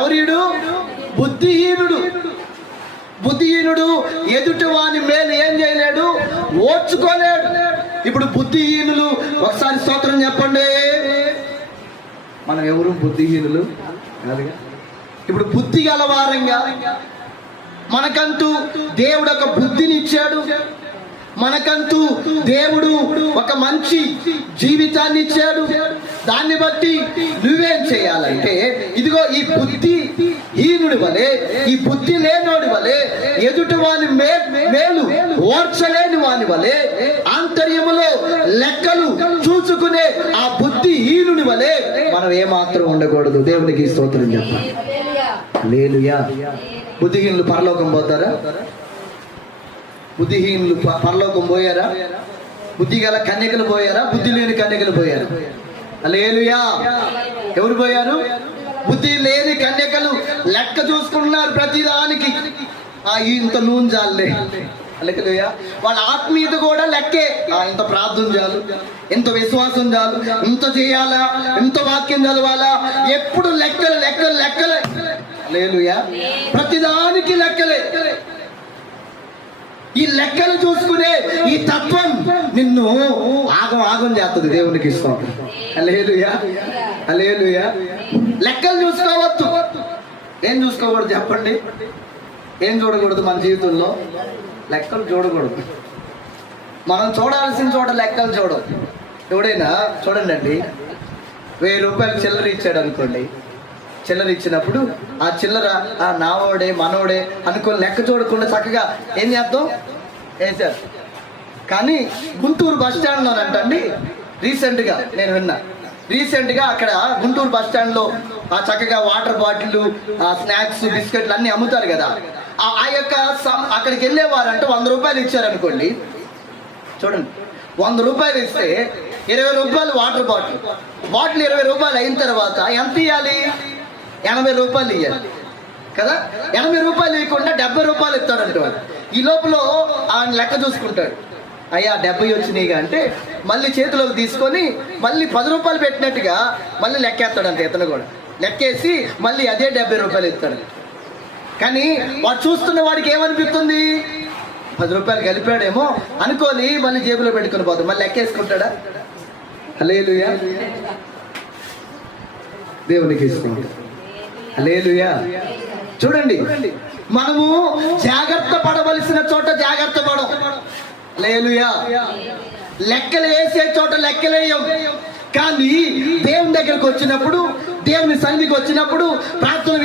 ఎవరీడు? బుద్ధిహీనుడు. బుద్ధిహీనుడు ఎదుటి వాని మేలు ఏం చేయలేడు, ఓర్చుకోలేడు. ఇప్పుడు బుద్ధిహీనులు ఒకసారి స్తోత్రం చెప్పండి. మనం ఎవరు బుద్ధిహీనులు కాదుగా. ఇప్పుడు బుద్ధి గలవారంగా మనకంటూ దేవుడు ఒక బుద్ధిని ఇచ్చాడు. మనకంటూ దేవుడు ఒక మంచి జీవితాన్ని ఇచ్చాడు. దాన్ని బట్టి నువ్వేం చేయాలంటే, ఇదిగో ఈ బుద్ధి హీనుడి వలె, ఈ బుద్ధి లేనోడి వలె, ఎదుటి వాని మేలు ఓర్చలేని వాని వలె, ఆంతర్యములో లెక్కలు చూసుకునే ఆ బుద్ధి హీనుడి వలె మనం ఏమాత్రం ఉండకూడదు. దేవునికి స్తోత్రం చెప్పాలి. హల్లెలూయా. బుద్ధిహీనులు పరలోకం పోతారా? బుద్ధిహీనులు పరలోకం పోయారా? బుద్ధి గల కన్యకలు పోయారా? బుద్ధి లేని కన్యకలు పోయారు. హల్లెలూయా. ఎవరు పోయారు? బుద్ధి లేని కన్యకలు లెక్క చూసుకుంటున్నారు ప్రతిదానికి. ఇంత నూనె చాలే. హల్లెలూయా. వాళ్ళ ఆత్మీయత కూడా లెక్కే. ఇంత ప్రార్థన చాలు, ఇంత విశ్వాసం చాలు, ఇంత చేయాలా, ఇంత వాక్యం చదవాలా, ఎప్పుడు లెక్కలు లెక్కలు లెక్కలే. హల్లెలూయా. ప్రతిదానికి లెక్కలే. ఈ లెక్కలు చూసుకునే ఈ తత్వం నిన్ను ఆగం చేస్తుంది. దేవునికి ఇష్టం. హల్లెలూయా. హల్లెలూయా. లెక్కలు చూసుకోవద్దు. ఏం చూసుకోకూడదు చెప్పండి? ఏం చూడకూడదు మన జీవితంలో? లెక్కలు చూడకూడదు. మనం చూడాల్సిన చోట లెక్కలు చూడదు. ఎవడైనా చూడండి అండి, 1000 రూపాయలు చిల్లర ఇచ్చాడు అనుకోండి. చిల్లర ఇచ్చినప్పుడు ఆ చిల్లర నావోడే మనోడే అనుకుని లెక్క చూడకుండా చక్కగా ఏం చేద్దాం, వేసారు. కానీ గుంటూరు బస్ స్టాండ్లో అంటండి, రీసెంట్గా నేను విన్నా, రీసెంట్గా అక్కడ గుంటూరు బస్ స్టాండ్లో చక్కగా వాటర్ బాటిల్, స్నాక్స్, బిస్కెట్లు అన్నీ అమ్ముతారు కదా. ఆ యొక్క అక్కడికి వెళ్ళేవారంటే 100 రూపాయలు ఇచ్చారనుకోండి. చూడండి, 100 రూపాయలు ఇస్తే 20 రూపాయలు వాటర్ బాటిల్ 20 రూపాయలు అయిన తర్వాత ఎంత ఇవ్వాలి? 80 రూపాయలు ఇవ్వాలి కదా. 80 రూపాయలు ఇవ్వకుండా 70 రూపాయలు ఇస్తాడంట వాడు. ఈ లోపల ఆయన లెక్క చూసుకుంటాడు. అయ్యా 70 వచ్చినాయిగా అంటే మళ్ళీ చేతిలోకి తీసుకొని మళ్ళీ 10 రూపాయలు పెట్టినట్టుగా మళ్ళీ లెక్కేస్తాడంట. ఇతను కూడా లెక్కేసి మళ్ళీ అదే 70 రూపాయలు ఇస్తాడు. కానీ వాడు చూస్తున్న వాడికి ఏమనిపిస్తుంది? 10 రూపాయలు కలిపాడేమో అనుకోని మళ్ళీ జేబులో పెట్టుకుని పోతాడు. మళ్ళీ లెక్కేసుకుంటాడా? హల్లెలూయా. దేవునికి ఇష్టం. హల్లెలూయా. చూడండి, మనము జాగ్రత్త పడవలసిన చోట జాగ్రత్త పడం. హల్లెలూయా. లెక్కలు వేసే చోట లెక్కలేయం. కానీ దేవుని దగ్గరకు వచ్చినప్పుడు, దేవుని సన్నిధికి వచ్చినప్పుడు ప్రార్థన